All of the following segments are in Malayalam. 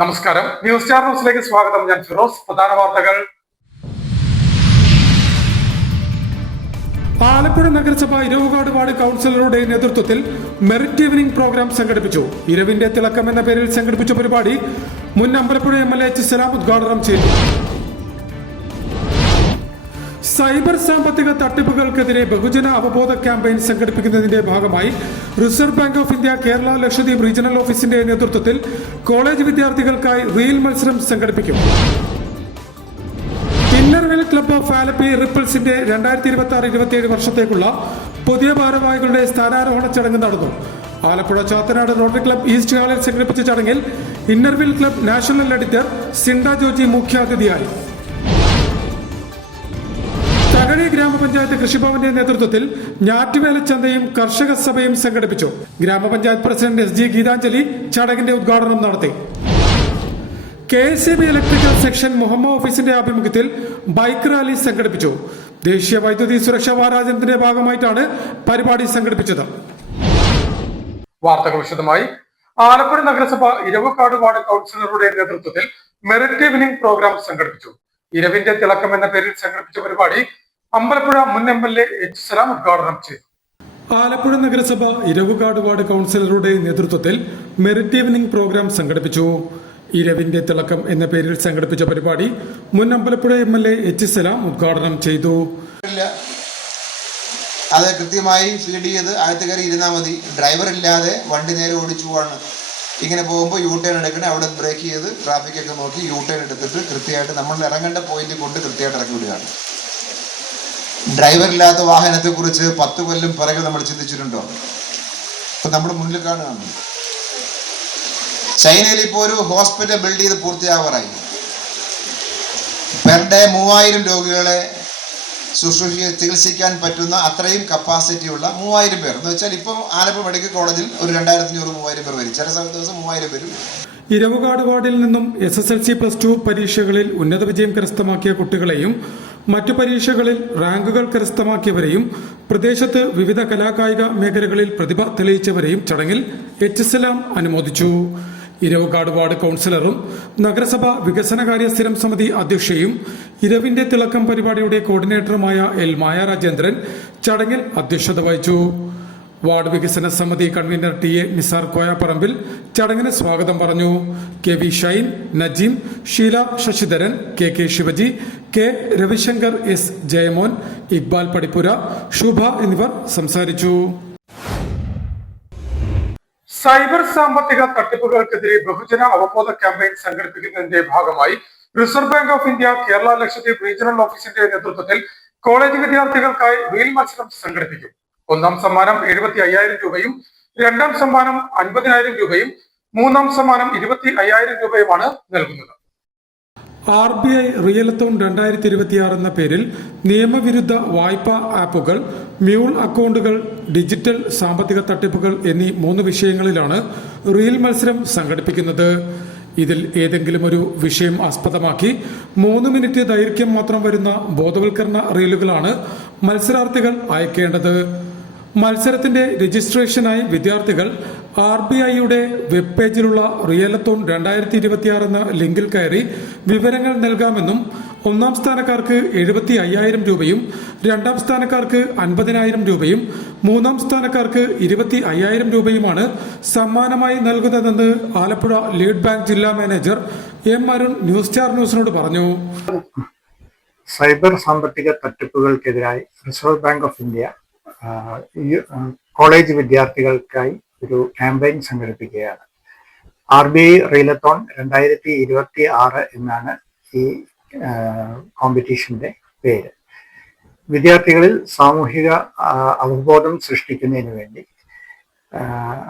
നമസ്കാരം. ന്യൂസ് സ്റ്റാർ ന്യൂസിലേക്ക് സ്വാഗതം. ഞാൻ ഫിറോസ്. പ്രധാന വാർത്തകൾ. ആലപ്പുഴ നഗരസഭ ഇരവുകാട് വാർഡ് കൗൺസിലറുടെ നേതൃത്വത്തിൽ മെറിറ്റ് ഈവനിംഗ് പ്രോഗ്രാം സംഘടിപ്പിച്ചു. ഇരവിന്റെ തിളക്കം എന്ന പേരിൽ സംഘടിപ്പിച്ച പരിപാടി മുൻ അമ്പലപ്പുഴ MLA H. സലാം ഉദ്ഘാടനം ചെയ്തു. സൈബർ സാമ്പത്തിക തട്ടിപ്പുകൾക്കെതിരെ ബഹുജന അവബോധ ക്യാമ്പയിൻ സംഘടിപ്പിക്കുന്നതിന്റെ ഭാഗമായി Reserve Bank of India Kerala Lakshadweep regional ഓഫീസിന്റെ നേതൃത്വത്തിൽ കോളേജ് വിദ്യാർത്ഥികൾക്കായി റീൽ മത്സരം സംഘടിപ്പിക്കും. ഇന്നർവെൽ ക്ലബ് ഓഫ് ആലപ്പി റിപ്പിൾസിന്റെ 2026-27 വർഷത്തേക്കുള്ള പുതിയ ഭാരവാഹികളുടെ സ്ഥാനാരോഹണ ചടങ്ങ് നടന്നു. Alappuzha Chathanad Rotary Club East ഹാളിൽ സംഘടിപ്പിച്ച ചടങ്ങിൽ Inner Wheel Club national editor Sinda Joji മുഖ്യാതിഥിയായി. തകഴി ഗ്രാമപഞ്ചായത്ത് കൃഷിഭവന്റെ നേതൃത്വത്തിൽ ഞാറ്റുവേല ചന്തയും കർഷക സഭയും സംഘടിപ്പിച്ചു. ഗ്രാമപഞ്ചായത്ത് പ്രസിഡന്റ് SG ഗീതാഞ്ജലി ചടങ്ങിന്റെ ഉദ്ഘാടനം നടത്തി. KSEB ഇലക്ട്രിക്കൽ സെക്ഷൻ മുഹമ്മ ഓഫീസിന്റെ ആഭിമുഖ്യത്തിൽ ബൈക്ക് റാലി സംഘടിപ്പിച്ചു. ദേശീയ വൈദ്യുതി സുരക്ഷാ വാരാചരണത്തിന്റെ ഭാഗമായിട്ടാണ് പരിപാടി സംഘടിപ്പിച്ചത്. വാർത്തകൾ വിശദമായി. ആലപ്പുഴ നഗരസഭ ഇരവുകാട് വാർഡ് കൗൺസിലറുടെ നേതൃത്വത്തിൽ മെറിറ്റ് ഈവനിംഗ് പ്രോഗ്രാം സംഘടിപ്പിച്ചു. ഇരവിന്റെ തിളക്കം എന്ന പേരിൽ സംഘടിപ്പിച്ച പരിപാടി അമ്പലപ്പുഴ മുൻ MLA H. സലാം ഉദ്ഘാടനം ചെയ്തു. ആലപ്പുഴ നഗരസഭ ഇരവുകാട് വാർഡ് കൗൺസിലറുടെ നേതൃത്വത്തിൽ മെറിറ്റ് ഈവനിംഗ് പ്രോഗ്രാം സംഘടിപ്പിച്ചു. ഇരവിന്റെ തിളക്കം എന്ന പേരിൽ സംഘടിപ്പിച്ച പരിപാടി മുൻ അമ്പലപ്പുഴ MLA H. സലാം ഉദ്ഘാടനം ചെയ്തു. അത് കൃത്യമായി ഫീഡ് ചെയ്ത് അകത്ത് കയറി ഇരുന്നാൽ മതി. ഡ്രൈവർ ഇല്ലാതെ വണ്ടി നേരെ ഓടിച്ചു പോവാണ്. ഇങ്ങനെ പോകുമ്പോൾ യു ടേൺ എടുക്കണേ, അവിടെ ബ്രേക്ക് ചെയ്ത് ട്രാഫിക്കൊക്കെ നോക്കി യു ടേൺ എടുത്തിട്ട് കൃത്യമായിട്ട് നമ്മൾ ഇറങ്ങേണ്ട പോയിന്റ് കൊണ്ട് കൃത്യമായിട്ട് ഇറക്കി വിടുകയാണ്. ഡ്രൈവർ ഇല്ലാത്ത വാഹനത്തെക്കുറിച്ച് 10 കൊല്ലം പിറകെ നമ്മൾ ചിന്തിച്ചിട്ടുണ്ടോ? ഇപ്പൊ നമ്മുടെ മുന്നിൽ കാണുകയാണ്. ചൈനയിൽ ഇപ്പോൾ ഒരു ഹോസ്പിറ്റൽ ബിൽഡ് ചെയ്ത് പൂർത്തിയാവാറായി. പെർ ഡേ 3000 രോഗികളെ ചികിത്സിക്കാൻ പറ്റുന്ന അത്രയും കപ്പാസിറ്റി ഉള്ള 3000 പേർ എന്ന് വെച്ചാൽ ഇപ്പം ആലപ്പുഴ മെഡിക്കൽ കോളേജിൽ ഒരു 2500-3000 പേർ വരും. ചില ദിവസം 3000 പേരും. ഇരവുകാട് വാർഡിൽ നിന്നും SSLC+2 പരീക്ഷകളിൽ ഉന്നത വിജയം കരസ്ഥമാക്കിയ കുട്ടികളെയും മറ്റു പരീക്ഷകളിൽ റാങ്കുകൾ കരസ്ഥമാക്കിയവരെയും പ്രദേശത്ത് വിവിധ കലാകായിക മേഖലകളിൽ പ്രതിഭ തെളിയിച്ചവരെയും ചടങ്ങിൽ H. സലാം അനുമോദിച്ചു. ഇരവുകാട് വാർഡ് കൗൺസിലറും നഗരസഭ വികസനകാര്യ സ്ഥിരം സമിതി അധ്യക്ഷയും ഇരവിന്റെ തിളക്കം പരിപാടിയുടെ കോർഡിനേറ്ററുമായ L. മായ രാജേന്ദ്രൻ ചടങ്ങിൽ അധ്യക്ഷത വഹിച്ചു. വാർഡ് വികസന സമിതി കൺവീനർ TA. നിസാർ കോയാപ്പറമ്പിൽ ചടങ്ങിന് സ്വാഗതം പറഞ്ഞു. KV. Shine, Najeem, Sheela Sasidharan, KK. Shivaji, K. Ravishankar, S. Jayamon, Iqbal പടിപ്പുര, ശുഭ എന്നിവർ സംസാരിച്ചു. സൈബർ സാമ്പത്തിക തട്ടിപ്പുകൾക്കെതിരെ ബഹുജന അവബോധ ക്യാമ്പയിൻ സംഘടിപ്പിക്കുന്നതിന്റെ ഭാഗമായി Reserve Bank of India Kerala Lakshadweep regional ഓഫീസിന്റെ നേതൃത്വത്തിൽ കോളേജ് വിദ്യാർത്ഥികൾക്കായി റീൽ മത്സരം സംഘടിപ്പിക്കും. ഒന്നാം സമ്മാനം 75,000 രൂപയും, രണ്ടാം സമ്മാനം 50,000 രൂപയും, മൂന്നാം സമ്മാനം 25,000 രൂപയുമാണ് നൽകുന്നത്. RBI റിയലത്തോൺ 2026 എന്ന പേരിൽ നിയമവിരുദ്ധ വായ്പാ ആപ്പുകൾ, മ്യൂൾ അക്കൗണ്ടുകൾ, ഡിജിറ്റൽ സാമ്പത്തിക തട്ടിപ്പുകൾ എന്നീ 3 വിഷയങ്ങളിലാണ് റീൽ മത്സരം സംഘടിപ്പിക്കുന്നത്. ഇതിൽ ഏതെങ്കിലും ഒരു വിഷയം ആസ്പദമാക്കി 3 മിനിറ്റ് ദൈർഘ്യം മാത്രം വരുന്ന ബോധവൽക്കരണ റീലുകളാണ് മത്സരാർത്ഥികൾ അയക്കേണ്ടത്. മത്സരത്തിന്റെ രജിസ്ട്രേഷനായി വിദ്യാർത്ഥികൾ RBIയുടെ വെബ് പേജിലുള്ള റിയലത്തോൺ 2026 എന്ന ലിങ്കിൽ കയറി വിവരങ്ങൾ നൽകാമെന്നും ഒന്നാം സ്ഥാനക്കാർക്ക് 75,000 രൂപയും, രണ്ടാം സ്ഥാനക്കാർക്ക് 50,000 രൂപയും, മൂന്നാം സ്ഥാനക്കാർക്ക് 25,000 രൂപയുമാണ് സമ്മാനമായി നൽകുന്നതെന്ന് ആലപ്പുഴ ലീഡ് ബാങ്ക് ജില്ലാ manager M. Arun News Star ന്യൂസിനോട് പറഞ്ഞു. സൈബർ സാമ്പത്തിക തട്ടിപ്പുകൾക്കെതിരായി Reserve Bank of India college വിദ്യാർത്ഥികൾക്കായി ഒരു ക്യാമ്പയിൻ സംഘടിപ്പിക്കുകയാണ്. RBI റിയലത്തോൺ 2026 എന്നാണ് ഈ കോമ്പറ്റീഷന്റെ പേര്. വിദ്യാർത്ഥികളിൽ സാമൂഹിക അവബോധം സൃഷ്ടിക്കുന്നതിന് വേണ്ടി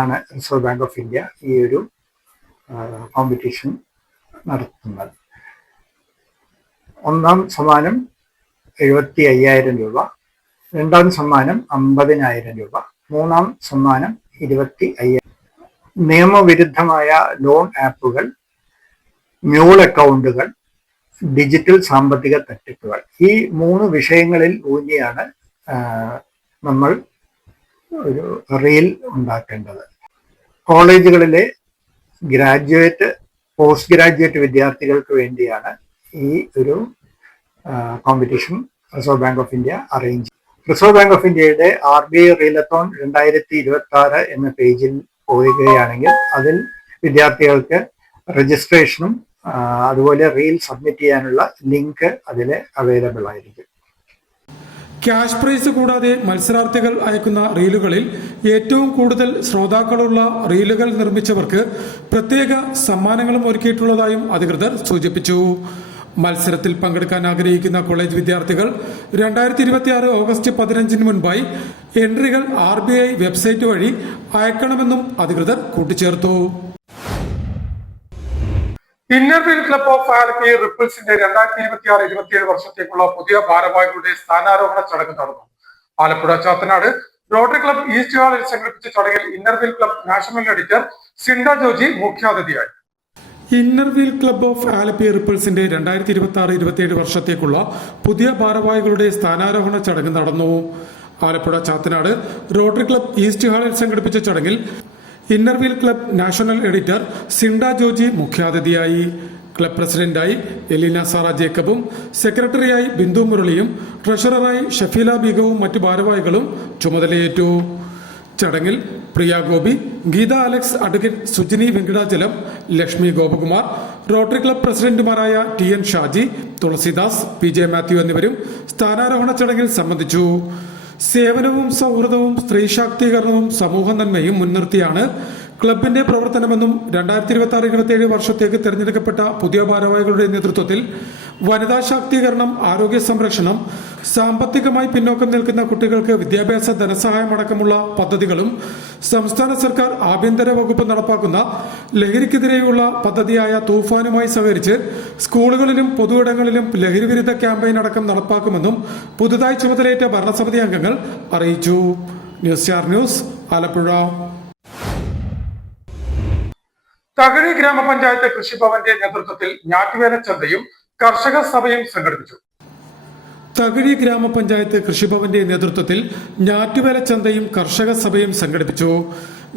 ആണ് റിസർവ് ബാങ്ക് ഓഫ് ഇന്ത്യ ഈ ഒരു കോമ്പറ്റീഷൻ നടത്തുന്നത്. ഒന്നാം സമ്മാനം 75,000 രൂപ, രണ്ടാം സമ്മാനം 50,000 രൂപ, മൂന്നാം സമ്മാനം 25,000. നിയമവിരുദ്ധമായ ലോൺ ആപ്പുകൾ, മ്യൂൾ അക്കൗണ്ടുകൾ, ഡിജിറ്റൽ സാമ്പത്തിക തട്ടിപ്പുകൾ, ഈ 3 വിഷയങ്ങളിൽ ഊന്നിയാണ് നമ്മൾ ഒരു റീൽ ഉണ്ടാക്കേണ്ടത്. കോളേജുകളിലെ ഗ്രാജുവേറ്റ് പോസ്റ്റ് ഗ്രാജുവേറ്റ് വിദ്യാർത്ഥികൾക്ക് വേണ്ടിയാണ് ഈ ഒരു competition reserve Bank of India arrange. Reserve Bank of ഇന്ത്യയുടെ RBI റീലത്തോൺ 2026 എന്ന പേജിൽ പോവുകയാണെങ്കിൽ അതിൽ വിദ്യാർത്ഥികൾക്ക് രജിസ്ട്രേഷനും അതുപോലെ റീൽ സബ്മിറ്റ് ചെയ്യാനുള്ള ലിങ്ക് അതിൽ അവൈലബിൾ ആയിരിക്കും. ക്യാഷ് പ്രൈസ് കൂടാതെ മത്സരാർത്ഥികൾ അയക്കുന്ന റീലുകളിൽ ഏറ്റവും കൂടുതൽ ശ്രോതാക്കളുള്ള റീലുകൾ നിർമ്മിച്ചവർക്ക് പ്രത്യേക സമ്മാനങ്ങളും ഒരുക്കിയിട്ടുള്ളതായും അധികൃതർ സൂചിപ്പിച്ചു. മത്സരത്തിൽ പങ്കെടുക്കാൻ ആഗ്രഹിക്കുന്ന കോളേജ് വിദ്യാർത്ഥികൾ 2026 ഓഗസ്റ്റ് 15 മുൻപായി എൻട്രികൾ RBI വെബ്സൈറ്റ് വഴി അയക്കണമെന്നും അധികൃതർ കൂട്ടിച്ചേർത്തു. ഇന്നർവീൽ ക്ലബ് ഓഫ് ആലപ്പി റിപ്പിൾസിന്റെ 2026-27 വർഷത്തേക്കുള്ള പുതിയ ഭാരവാഹികളുടെ സ്ഥാനാരോഹണ ചടങ്ങ് നടന്നു. Alappuzha Chathanad Rotary Club East ഹാളിൽ സംഘടിപ്പിച്ച ചടങ്ങിൽ Inner Wheel club national editor Sinda Joji മുഖ്യാതിഥിയായി. ഇന്നർവീൽ ക്ലബ് ഓഫ് ആലപ്പി റിപ്പിൾസിന്റെ 2026-27 വർഷത്തേക്കുള്ള പുതിയ ഭാരവാഹികളുടെ സ്ഥാനാരോഹണ ചടങ്ങ് നടന്നു. Alappuzha Chathanad Rotary Club East ഹാളിൽ സംഘടിപ്പിച്ച ചടങ്ങിൽ Inner Wheel club national editor Sinda Joji മുഖ്യാതിഥിയായി. ക്ലബ് പ്രസിഡന്റായി എലീന സാറ ജേക്കബും സെക്രട്ടറിയായി ബിന്ദു മുരളിയും ട്രഷററായി ഷഫീല ബീഗവും മറ്റു ഭാരവാഹികളും ചുമതലയേറ്റു. ചടങ്ങിൽ Priya Gopi, Geetha Alex, advocate Sujini Venkitachalam, Lakshmi Gopakumar, Rotary Club പ്രസിഡന്റുമാരായ TN Shaji, Thulasidas, PJ Mathew എന്നിവരും സ്ഥാനാരോഹണ ചടങ്ങിൽ സംബന്ധിച്ചു. സേവനവും സൗഹൃദവും സ്ത്രീ ശാക്തീകരണവും സമൂഹ നന്മയും മുൻനിർത്തിയാണ് ക്ലബിന്റെ പ്രവർത്തനമെന്നും 2026-27 വർഷത്തേക്ക് തെരഞ്ഞെടുക്കപ്പെട്ട പുതിയ ഭാരവാഹികളുടെ നേതൃത്വത്തിൽ വനിതാ ശാക്തീകരണം, ആരോഗ്യ സംരക്ഷണം, സാമ്പത്തികമായി പിന്നോക്കം നിൽക്കുന്ന കുട്ടികൾക്ക് വിദ്യാഭ്യാസ ധനസഹായം അടക്കമുള്ള പദ്ധതികളും സംസ്ഥാന സർക്കാർ ആഭ്യന്തര വകുപ്പ് നടപ്പാക്കുന്ന ലഹരിക്കെതിരെയുള്ള പദ്ധതിയായ തൂഫാനുമായി സഹകരിച്ച് സ്കൂളുകളിലും പൊതുയിടങ്ങളിലും ലഹരിവിരുദ്ധ ക്യാമ്പയിൻ അടക്കം നടപ്പാക്കുമെന്നും പുതുതായി ചുമതലയേറ്റ ഭരണസമിതി അംഗങ്ങൾ അറിയിച്ചു. News star news, Alappuzha. Thakazhi ഗ്രാമപഞ്ചായത്ത് കൃഷിഭവന്റെ നേതൃത്വത്തിൽ ഞാറ്റുവേല ചന്തയും കർഷക സഭയും സംഘടിപ്പിച്ചു. തകഴി ഗ്രാമപഞ്ചായത്ത് കൃഷിഭവന്റെ നേതൃത്വത്തിൽ ഞാറ്റുവേല ചന്തയും കർഷക സഭയും സംഘടിപ്പിച്ചു.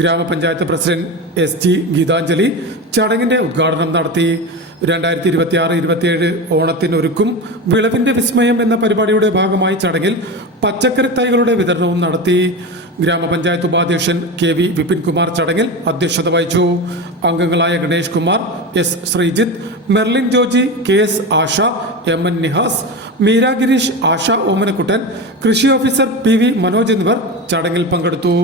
ഗ്രാമപഞ്ചായത്ത് പ്രസിഡന്റ് SG ഗീതാഞ്ജലി ചടങ്ങിന്റെ ഉദ്ഘാടനം നടത്തി. 2026-27 ഓണത്തിനൊരുക്കും വിളവിന്റെ വിസ്മയം എന്ന പരിപാടിയുടെ ഭാഗമായി ചടങ്ങിൽ പച്ചക്കറി തൈകളുടെ വിതരണവും നടത്തി. ഗ്രാമപഞ്ചായത്ത് ഉപാധ്യക്ഷൻ KV വിപിൻകുമാർ ചടങ്ങിൽ അധ്യക്ഷത വഹിച്ചു. അംഗങ്ങളായ Ganesh Kumar, S Sreejith, Merlin Joji, KS ആശ, MN നിഹാസ്, മീര ഗിരീഷ്, ആശ ഓമനക്കുട്ടൻ, കൃഷി ഓഫീസർ PV മനോജ് എന്നിവർ ചടങ്ങിൽ പങ്കെടുത്തു.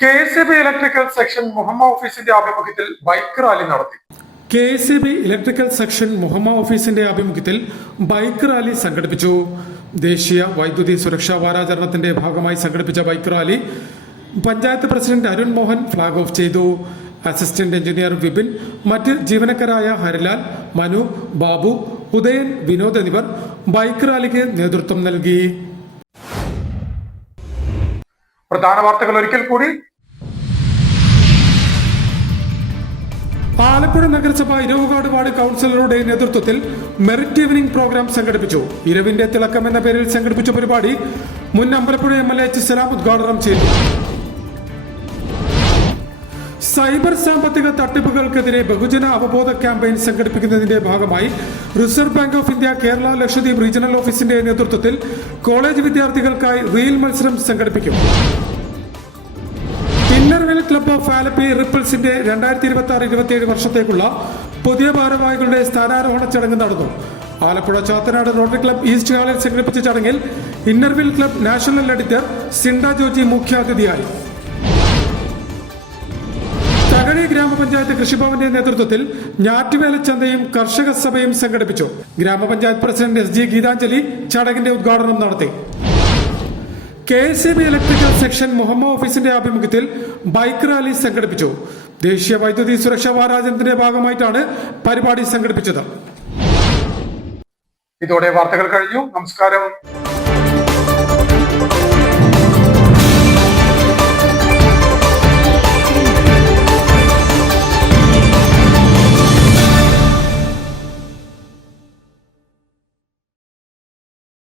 KSEB ഇലക്ട്രിക്കൽ സെക്ഷൻ മുഹമ്മ ഓഫീസിന്റെ ആഭിമുഖ്യത്തിൽ ബൈക്ക് റാലി നടത്തി. KSEB ഇലക്ട്രിക്കൽ സെക്ഷൻ മുഹമ്മ ഓഫീസിന്റെ ആഭിമുഖ്യത്തിൽ ബൈക്ക് റാലി സംഘടിപ്പിച്ചു. ദേശീയ വൈദ്യുതി സുരക്ഷാ വാരാചരണത്തിന്റെ ഭാഗമായി സംഘടിപ്പിച്ച bike rally panchayat president Arun Mohan flag off ചെയ്തു. അസിസ്റ്റന്റ് എഞ്ചിനീയർ വിപിൻ, മറ്റ് ജീവനക്കാരായ ഹരിലാൽ, മനു, ബാബു, ഉദയൻ, വിനോദ് എന്നിവർ ബൈക്ക് റാലിക്ക് നേതൃത്വം നൽകി. പ്രധാന വാർത്തകൾ ഒരിക്കൽ കൂടി. ആലപ്പുഴ നഗരസഭ ഇരവുകാട് വാർഡ് കൗൺസിലറുടെ നേതൃത്വത്തിൽ മെറിറ്റ് ഈവനിംഗ് പ്രോഗ്രാം സംഘടിപ്പിച്ചു. ഇരവിന്റെ തിളക്കം എന്ന പേരിൽ സംഘടിപ്പിച്ച പരിപാടി മുൻ അമ്പലപ്പുഴ MLA H സലാം ഉദ്ഘാടനം ചെയ്തു. സൈബർ സാമ്പത്തിക തട്ടിപ്പുകൾക്കെതിരെ ബഹുജന അവബോധ ക്യാമ്പയിൻ സംഘടിപ്പിക്കുന്നതിന്റെ ഭാഗമായി Reserve Bank of India Kerala Lakshadweep regional ഓഫീസിന്റെ നേതൃത്വത്തിൽ കോളേജ് വിദ്യാർത്ഥികൾക്കായി റീൽ മത്സരം സംഘടിപ്പിക്കും. ഇന്നർവീൽ ക്ലബ് ഓഫ് ആലപ്പി റിപ്പിൾസിന്റെ 2026-27 വർഷത്തേക്കുള്ള പുതിയ ഭാരവാഹികളുടെ സ്ഥാനാരോഹണ ചടങ്ങ് നടന്നു. Alappuzha Chathanad Rotary Club East ഹാളിൽ സംഘടിപ്പിച്ച ചടങ്ങിൽ Inner Wheel club national editor Sinda Joji മുഖ്യാതിഥിയായി. തകഴി ഗ്രാമപഞ്ചായത്ത് കൃഷിഭവന്റെ നേതൃത്വത്തിൽ ഞാറ്റുവേല ചന്തയും കർഷക സഭയും സംഘടിപ്പിച്ചു. ഗ്രാമപഞ്ചായത്ത് പ്രസിഡന്റ് SG ഗീതാഞ്ജലി ചടങ്ങിന്റെ ഉദ്ഘാടനം നടത്തി. KSEB ഇലക്ട്രിക്കൽ സെക്ഷൻ മുഹമ്മ ഓഫീസിന്റെ ആഭിമുഖ്യത്തിൽ ബൈക്ക് റാലി സംഘടിപ്പിച്ചു. ദേശീയ വൈദ്യുതി സുരക്ഷാ വാരാചരണത്തിന്റെ ഭാഗമായിട്ടാണ് പരിപാടി സംഘടിപ്പിച്ചത്. ഇതോടെ വാർത്തകൾ കഴിഞ്ഞു. നമസ്കാരം.